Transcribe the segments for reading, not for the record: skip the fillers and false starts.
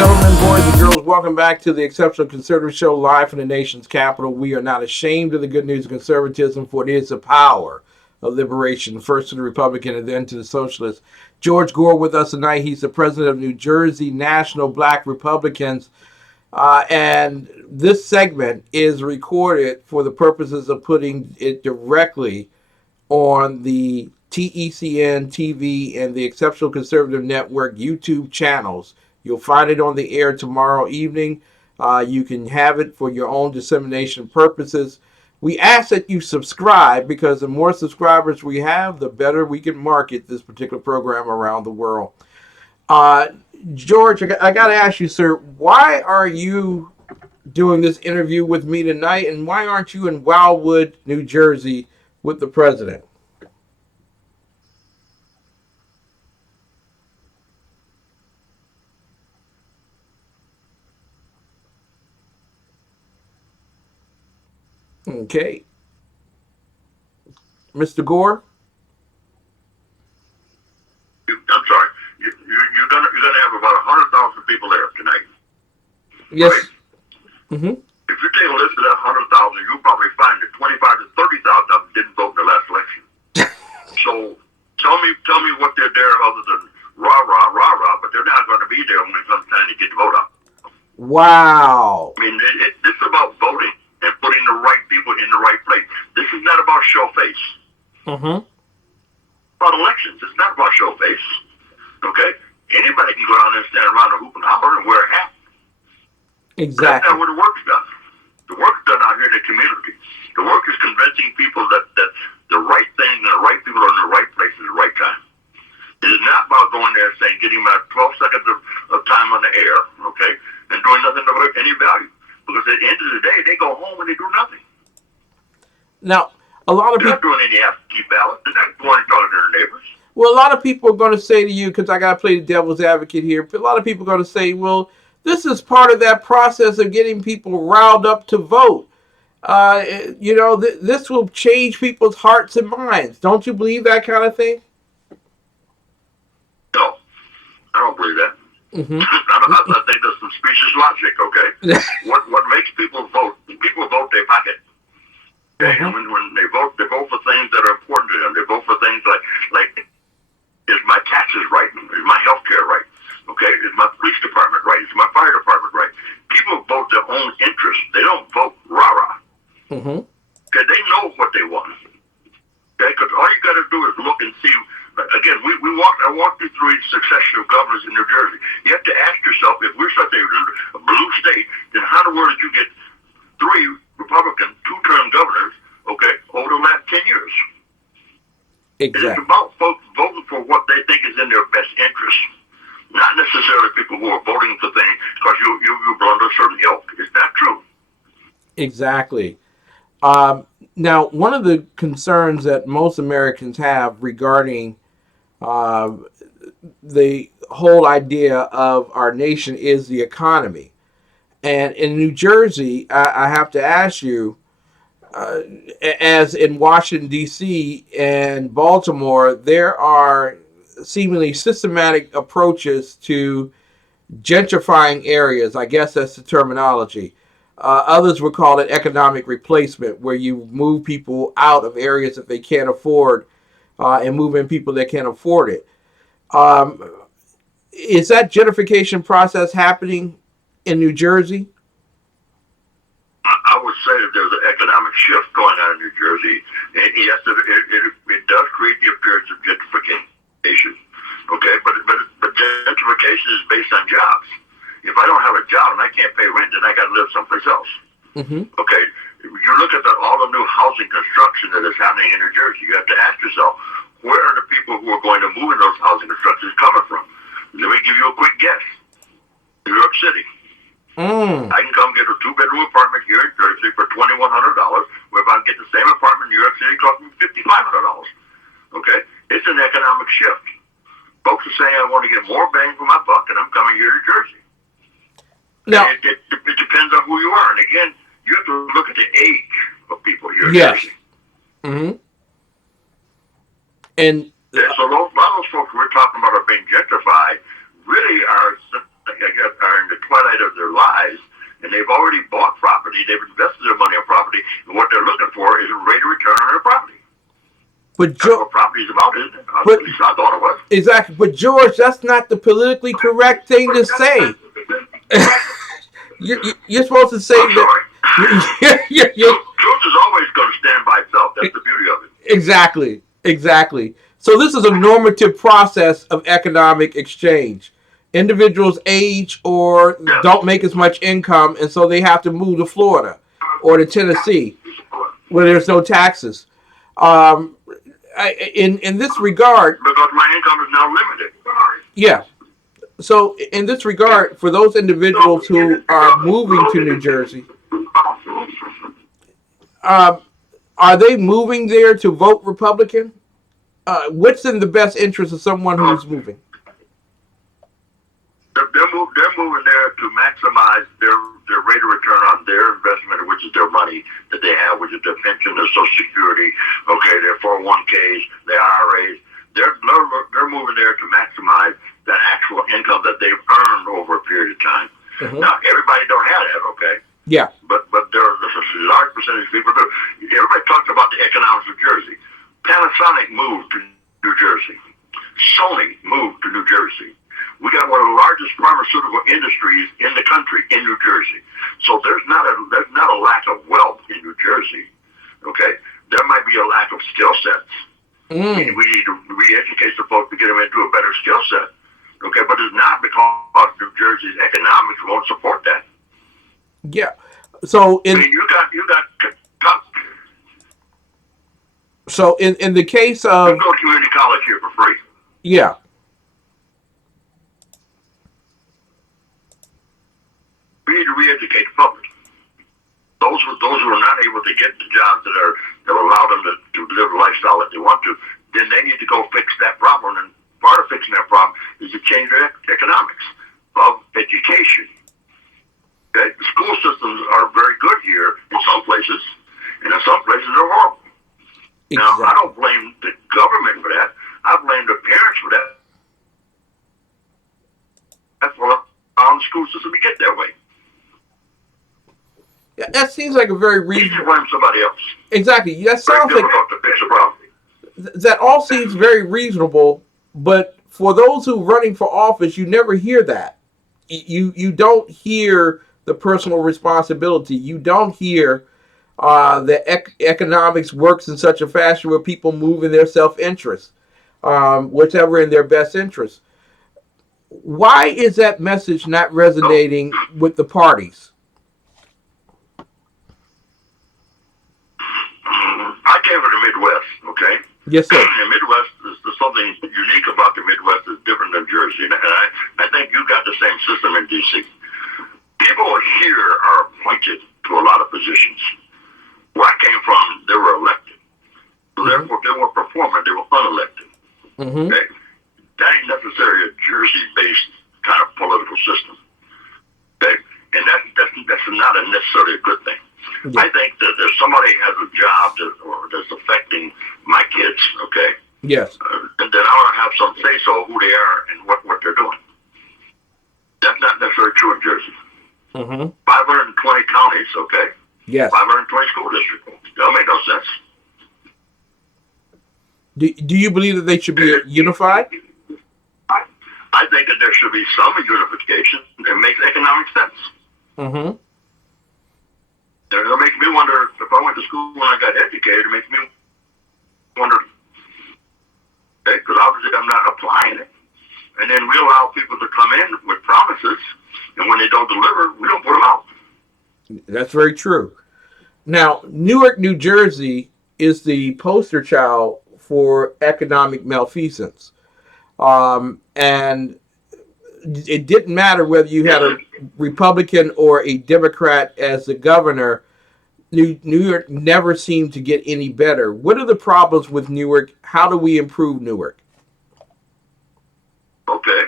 gentlemen, boys and girls, welcome back to the Exceptional Conservative Show, live from the nation's capital. We are not ashamed of the good news of conservatism, for it is the power of liberation, first to the Republican and then to the Socialist. George Gore with us tonight. He's the president of New Jersey National Black Republicans. And this segment is recorded for the purposes of putting it directly on the TECN TV and the Exceptional Conservative Network YouTube channels. You'll find it on the air tomorrow evening. You can have it for your own dissemination purposes. We ask that you subscribe, because the more subscribers we have, the better we can market this particular program around the world. George, I got to ask you, sir, why are you doing this interview with me tonight, and why aren't you in Wildwood, New Jersey with the president? Okay. Mr. Gore? I'm sorry. You're gonna have about 100,000 people there tonight. Yes. Right? Mm-hmm. If you take a list of that 100,000, you'll probably find that 25 to 30,000 of them didn't vote in the last election. So tell me what they're there other than rah rah, but they're not going to be there when it comes time to get the vote out. Wow. I mean, this is about voting and putting the right people in the right place. This is not about show face. Mm-hmm. About elections, it's not about show face. Okay? Anybody can go down there and stand around a hoop and holler and wear a hat. Exactly. That's not where the work's done. The work's done out here in the community. The work is convincing people that the right thing and the right people are in the right place at the right time. It is not about going there and saying, getting about 12 seconds of time on the air, okay, and doing nothing of any value. Because at the end of the day, they go home and they do nothing. Now, a lot of They're people... not doing any absentee ballots. They're not going and talking to their neighbors. Well, a lot of people are going to say to you, because I got to play the devil's advocate here, but a lot of people are going to say, well, this is part of that process of getting people riled up to vote. This will change people's hearts and minds. Don't you believe that kind of thing? No, I don't believe that. Mm-hmm. I think there's some specious logic, okay? What makes people vote? People vote their pocket. Okay? Mm-hmm. And when they vote for things that are important to them. They vote for things like is my taxes right? Is my health care right? Okay? Is my police department right? Is my fire department right? People vote their own interests. They don't vote rah-rah. Mm-hmm. Okay? They know what they want. Okay? Because all you got to do is look and see. Again, I walked you through each succession of governors in New Jersey. You have to ask yourself, if we're such a blue state, then how in the world did you get 3 Republican, 2-term governors, okay, over the last 10 years? Exactly. It's about folks voting for what they think is in their best interest, not necessarily people who are voting for things because you belong to a certain ilk. It's not true. Exactly. Now, one of the concerns that most Americans have regarding the whole idea of our nation is the economy. And in New Jersey, I have to ask you, as in Washington, D.C. and Baltimore, there are seemingly systematic approaches to gentrifying areas. I guess that's the terminology. Others would call it economic replacement, where you move people out of areas that they can't afford and move in people that can't afford it. Is that gentrification process happening in New Jersey? I would say that there's an economic shift going on in New Jersey, and yes, it does create the appearance of gentrification. Okay, but gentrification is based on jobs. If I don't have a job and I can't pay rent, then I got to live someplace else. Mm-hmm. Okay, you look at all the new housing construction that is happening in New Jersey. You have to ask yourself, where are the people who are going to move in those housing constructions coming from? Let me give you a quick guess. New York City. I can come get a 2-bedroom apartment here in Jersey for $2,100, where if I can get the same apartment in New York City, it costs me $5,500. Okay? It's an economic shift. Folks are saying, I want to get more bang for my buck, and I'm coming here to Jersey. Now, it depends on who you are. And again, you have to look at the age of people here in Jersey. Mm-hmm. And so a lot of those folks we're talking about are being gentrified really are I guess, are in the twilight of their lives, and they've already bought property, they've invested their money on property, and what they're looking for is a rate of return on their property. But That's what property is about, isn't it? But, at least I thought it was. Exactly. But George, that's not the politically correct thing to say. You're supposed to say that. Truth is always going to stand by itself. That's the beauty of it. Exactly. So this is a normative process of economic exchange. Individuals age or don't make as much income, and so they have to move to Florida or to Tennessee, where there's no taxes. In this regard, because my income is now limited. Yeah. So in this regard, for those individuals who are moving to New Jersey, are they moving there to vote Republican? What's in the best interest of someone who's moving? They're moving there to maximize their rate of return on their investment, which is their money that they have, which is their pension, their Social Security, their 401ks, their IRAs. They're moving there to maximize that actual income that they've earned over a period of time. Mm-hmm. Now, everybody don't have that, okay? Yeah. But there's a large percentage of people do. Everybody talks about the economics of Jersey. Panasonic moved to New Jersey. Sony moved to New Jersey. We got one of the largest pharmaceutical industries in the country in New Jersey. So there's not a lack of wealth in New Jersey. Okay? There might be a lack of skill sets. We need to re-educate the folks to get them into a better skill set. Okay, but it's not because New Jersey's economics won't support that. Yeah. So you got So in the case of you go to community college here for free. Yeah. We need to re-educate the public. Those who are not able to get the jobs that allow them to live the lifestyle that they want to, then they need to go fix that problem. And part of fixing that problem is to change the economics of education. Okay? The school systems are very good here in some places, and in some places they're horrible. Exactly. Now, I don't blame the government for that. I blame the parents for that. That's what allowing the school system to get their way. Yeah, that seems like a very reasonable. Blame somebody else. Exactly. That sounds like to fix the problem. That all seems very reasonable, but for those who are running for office, you never hear that. You don't hear the personal responsibility. You don't hear the economics works in such a fashion where people move in their self-interest, whatever in their best interest. Why is that message not resonating with the parties? I came from the Midwest, okay? Yes, sir. The Midwest, there's something unique about the Midwest that's different than Jersey. And I think you got the same system in D.C. People here are appointed to a lot of positions. Where I came from, they were elected. So therefore, they weren't performing, they were unelected. Mm-hmm. Okay? That ain't necessarily a Jersey-based kind of political system. Okay? And that's not necessarily a good thing. Yeah. I think that if somebody has a job that's affecting my kids, okay? Yes. Then I want to have some say-so who they are and what they're doing. That's not necessarily true in Jersey. Mm-hmm. 520 counties, okay? Yes. 520 school districts. That make no sense. Do you believe that they should be unified? I think that there should be some unification that makes economic sense. Mm-hmm. It makes me wonder, if I went to school when I got educated, it makes me wonder, okay, because obviously I'm not applying it. And then we allow people to come in with promises, and when they don't deliver, we don't put them out. That's very true. Now, Newark, New Jersey is the poster child for economic malfeasance. And it didn't matter whether you had a Republican or a Democrat as the governor. New York never seemed to get any better. What are the problems with Newark? How do we improve Newark? Okay.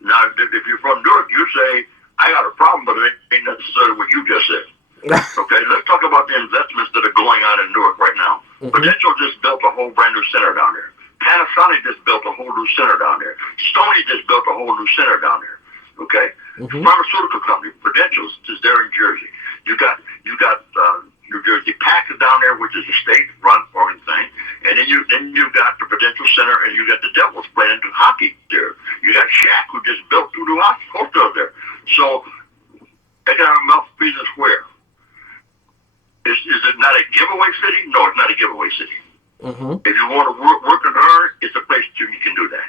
Now, if you're from Newark, you say, I got a problem, but it ain't necessarily what you just said. Okay, let's talk about the investments that are going on in Newark right now. Mm-hmm. Prudential just built a whole brand new center down there. Panasonic just built a whole new center down there. Sony just built a whole new center down there. Okay, Mm-hmm. pharmaceutical company, Prudential, is there in Jersey. You got New Jersey Pack down there, which is a state-run foreign thing, and then you've got the Prudential Center, and you got the Devils playing hockey there. You got Shaq, who just built 2 new hotels there. So economic malfeasance where? Is it not a giveaway city? No, it's not a giveaway city. Mm-hmm. If you want to work and earn, it's a place you can do that.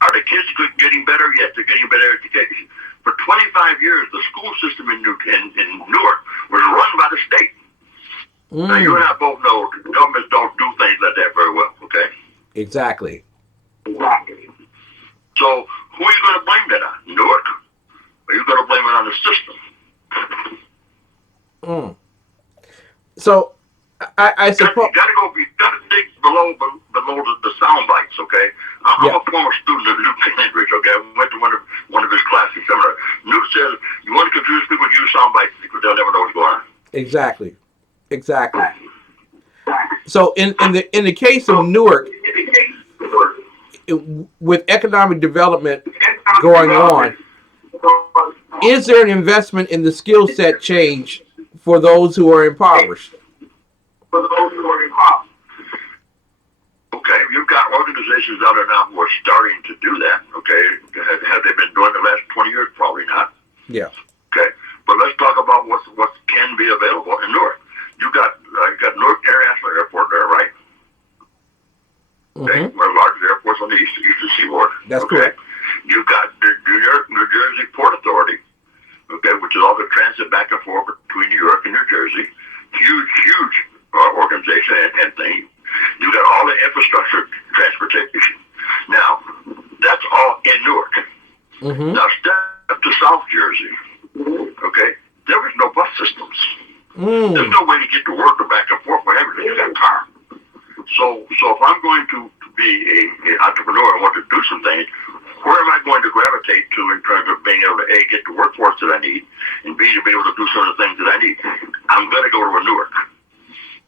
Are the kids getting better? Yes, they're getting better education. For 25 years, the school system in Newark was run by the state. Now, you and I both know governments don't do things like that very well, okay? Exactly. So, who are you going to blame that on? Newark? Or are you going to blame it on the system? So, I suppose You got to dig below the sound bites, okay? I'm a former student of Newt Gingrich, okay? I went to one of his classes seminar. Newt says, you want to confuse people, use sound bites because they'll never know what's going on. Exactly. So in the case of Newark, with economic development going on, is there an investment in the skill set change for those who are impoverished? Okay, you've got organizations out there now who are starting to do that, okay? Have they been doing the last 20 years? Probably not. Yeah. Okay, but let's talk about what can be available in Newark. You got Newark International Airport there, right? Okay, one of the largest airports on the eastern seaboard. That's okay? correct. You've got the New Jersey Port Authority, okay, which is all the transit back and forth between New York and New Jersey. Huge organization and thing. You got all the infrastructure, transportation. Now, that's all in Newark. Mm-hmm. Now, step to South Jersey. Okay, there is no bus systems. There's no way to get to work or back and forth for everything. You got a car. So if I'm going to be an entrepreneur and want to do some things, where am I going to gravitate to in terms of being able to A, get the workforce that I need, and B, to be able to do some of the things that I need? I'm going to go to a Newark.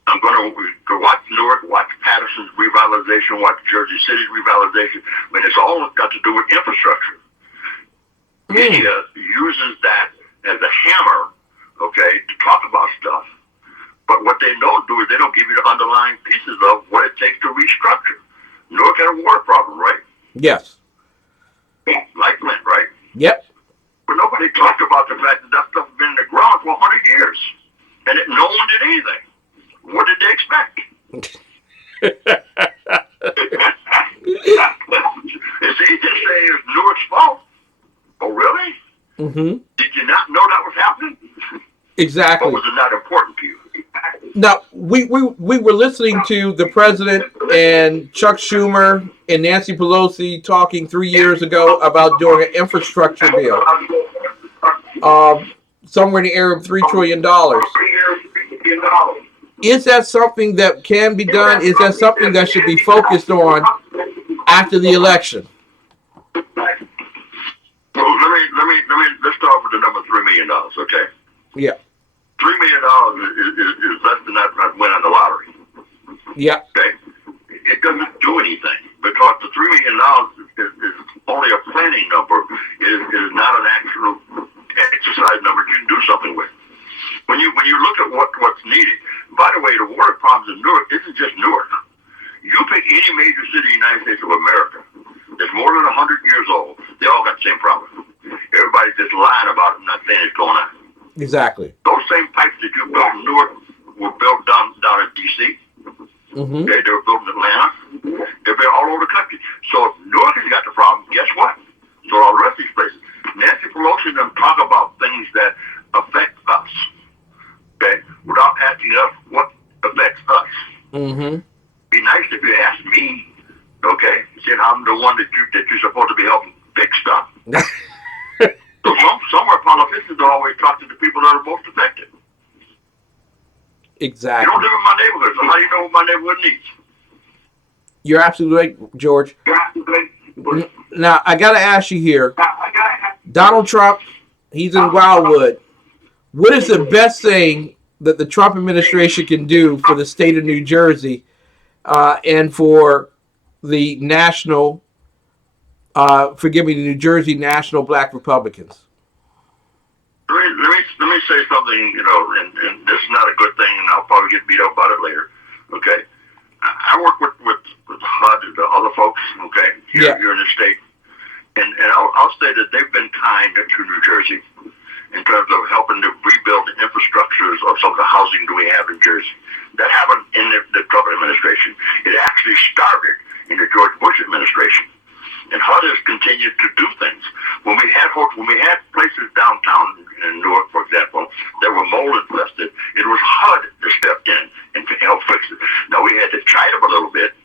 I'm going to go watch Newark, watch Patterson's revitalization, watch Jersey City's revitalization. I mean, it's all got to do with infrastructure. Media uses that as a hammer, okay, to talk about stuff. But what they don't do is they don't give you the underlying pieces of what it takes to restructure. Newark had a water problem, right? Yes. Like Flint, right? Yep. But nobody talked about the fact that that stuff has been in the ground for 100 years. And no one did anything. What did they expect? It's easy to say it's Newark's fault. Oh, really? Mm-hmm. Did you not know that was happening? Exactly. Or was it not important to you? Now, we were listening to the president and Chuck Schumer and Nancy Pelosi talking 3 years ago about doing an infrastructure bill, somewhere in the area of $3 trillion. Is that something that can be done? Is that something that should be focused on after the election? Well, let's start with the number $3 million, okay? Yeah. $3 million is less than I win on the lottery. Yeah. Okay? It doesn't do anything because the $3 million is only a planning number. It is not an actual exercise number you can do something with. When you look at what's needed, by the way, the water problems in Newark isn't just Newark. You pick any major city in the United States of America that's more than 100 years old, they all got the same problem. Everybody's just lying about it, not saying it's going on. Exactly. Those same pipes that you built in Newark were built down in D.C. Mm-hmm. Okay, they were built in Atlanta. They're built all over the country. So if Newark has got the problem, guess what? So all the rest of these places. Nancy Pelosi and them talk about things that affect us, okay, without asking us what affects us. Mm-hmm. Be nice if you asked me, okay, said I'm the one that you're supposed to be helping fix stuff. So somewhere politicians always talk to the people that are most affected. Exactly. You don't live in my neighborhood, so how do you know what my neighborhood needs? You're absolutely right, George. Now, I got to ask you here. Donald Trump, he's in Wildwood. What is the best thing that the Trump administration can do for the state of New Jersey and for the national forgive me, the New Jersey National Black Republicans. Let me say something, and this is not a good thing, and I'll probably get beat up about it later. Okay, I work with HUD and the other folks. Okay, here in the state, and I'll say that they've been kind to New Jersey in terms of helping to rebuild the infrastructures of some of the housing that we have in Jersey. That happened in the Trump administration. It actually started in the George Bush administration. And HUD has continued to do things. When we had places downtown in Newark, for example, that were mold infested, it was HUD that stepped in and helped fix it. Now, we had to chide them a little bit,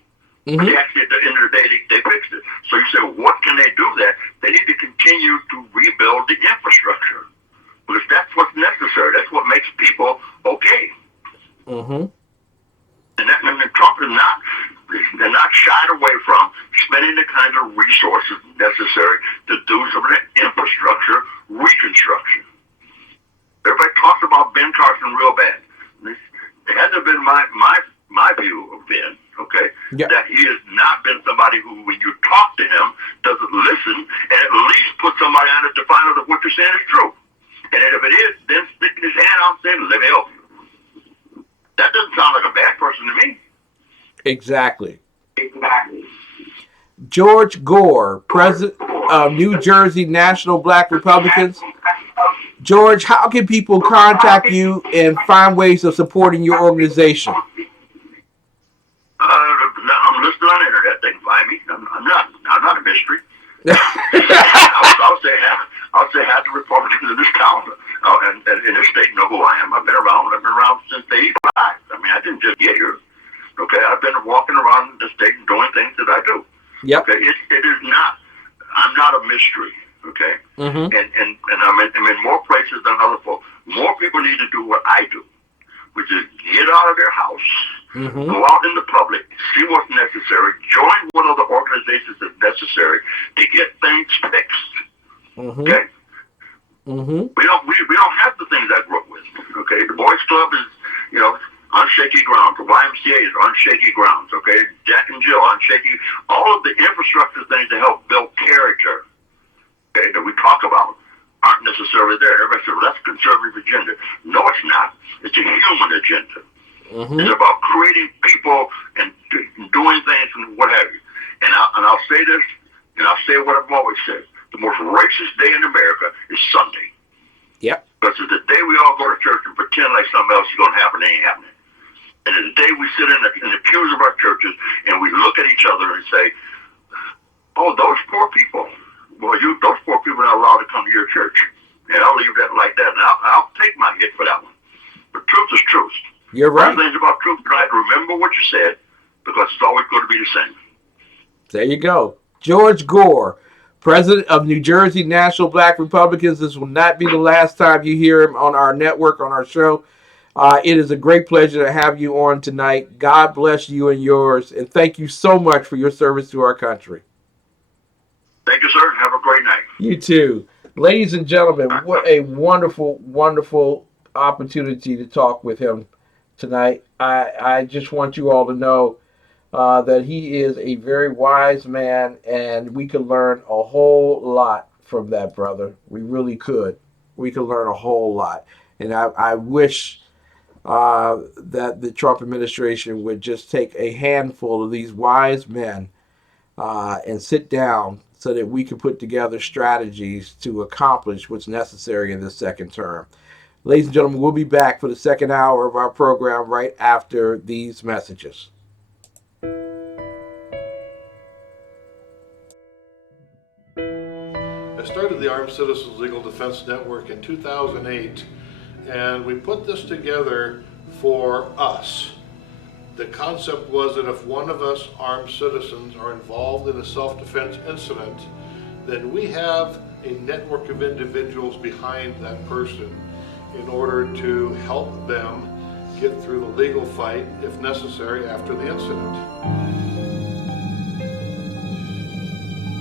but they actually, at the end of the day, they fixed it. So you say, what can they do there? They need to continue to rebuild the infrastructure, because that's what's necessary. That's what makes people okay. And Trump is not shied away from spending the kind of resources necessary to do some of the infrastructure reconstruction. Everybody talks about Ben Carson real bad. It hasn't been my view of Ben, okay? Yep. That he has not been somebody who, when you talk to him, doesn't listen and at least put somebody on it to find out if what you're saying is true. And if it is, then sticking his hand out and saying, let me help you. That doesn't sound like a bad person to me. Exactly. George Gore, president of New Jersey National Black Republicans. George, how can people contact you and find ways of supporting your organization? I'm listed on the internet. They can find me. I'm not a mystery. I'll say half the Republicans in this town and in this state know who I am. I've been around since '85. I mean, I didn't just get here. Okay, I've been walking around the state and doing things that I do. Yep. Okay, it is not. I'm not a mystery. Okay. And I'm in more places than other folks. More people need to do what I do, which is get out of their house, go out in the public, see what's necessary, join one of the organizations that's necessary to get things fixed. Okay. We don't have the things I grew up with. Okay, the Boys Club is on shaky ground. The YMCA is on shaky grounds. Okay, Jack and Jill on shaky. All of the infrastructure things to help build character, okay, that we talk about aren't necessarily there. Everybody says, well, that's a conservative agenda. No, it's not. It's a human agenda. It's about creating people and doing things and what have you. And I'll say this, and I'll say what I've always said. The most racist day in America is Sunday. Yep. Because it's the day we all go to church and pretend like something else is going to happen. It ain't happening. And it's the day we sit in the pews of our churches and we look at each other and say, oh, those poor people. Well, those poor people are not allowed to come to your church. And I'll leave that like that. And I'll take my hit for that one. But truth is truth. You're right. One thing about truth, you have to remember what you said, because it's always going to be the same. There you go. George Gore, president of New Jersey National Black Republicans. This will not be the last time you hear him on our network, on our show. It is a great pleasure to have you on tonight. God bless you and yours, and thank you so much for your service to our country. Thank you, sir. Have a great night. You too. Ladies and gentlemen, what a wonderful, wonderful opportunity to talk with him tonight. I just want you all to know that he is a very wise man, and we could learn a whole lot from that brother. We really could. We could learn a whole lot. And I wish that the Trump administration would just take a handful of these wise men and sit down so that we can put together strategies to accomplish what's necessary in this second term. Ladies and gentlemen, we'll be back for the second hour of our program right after these messages. I started the Armed Citizens Legal Defense Network in 2008, and we put this together for us. The concept was that if one of us armed citizens are involved in a self-defense incident, then we have a network of individuals behind that person in order to help them get through the legal fight, if necessary, after the incident.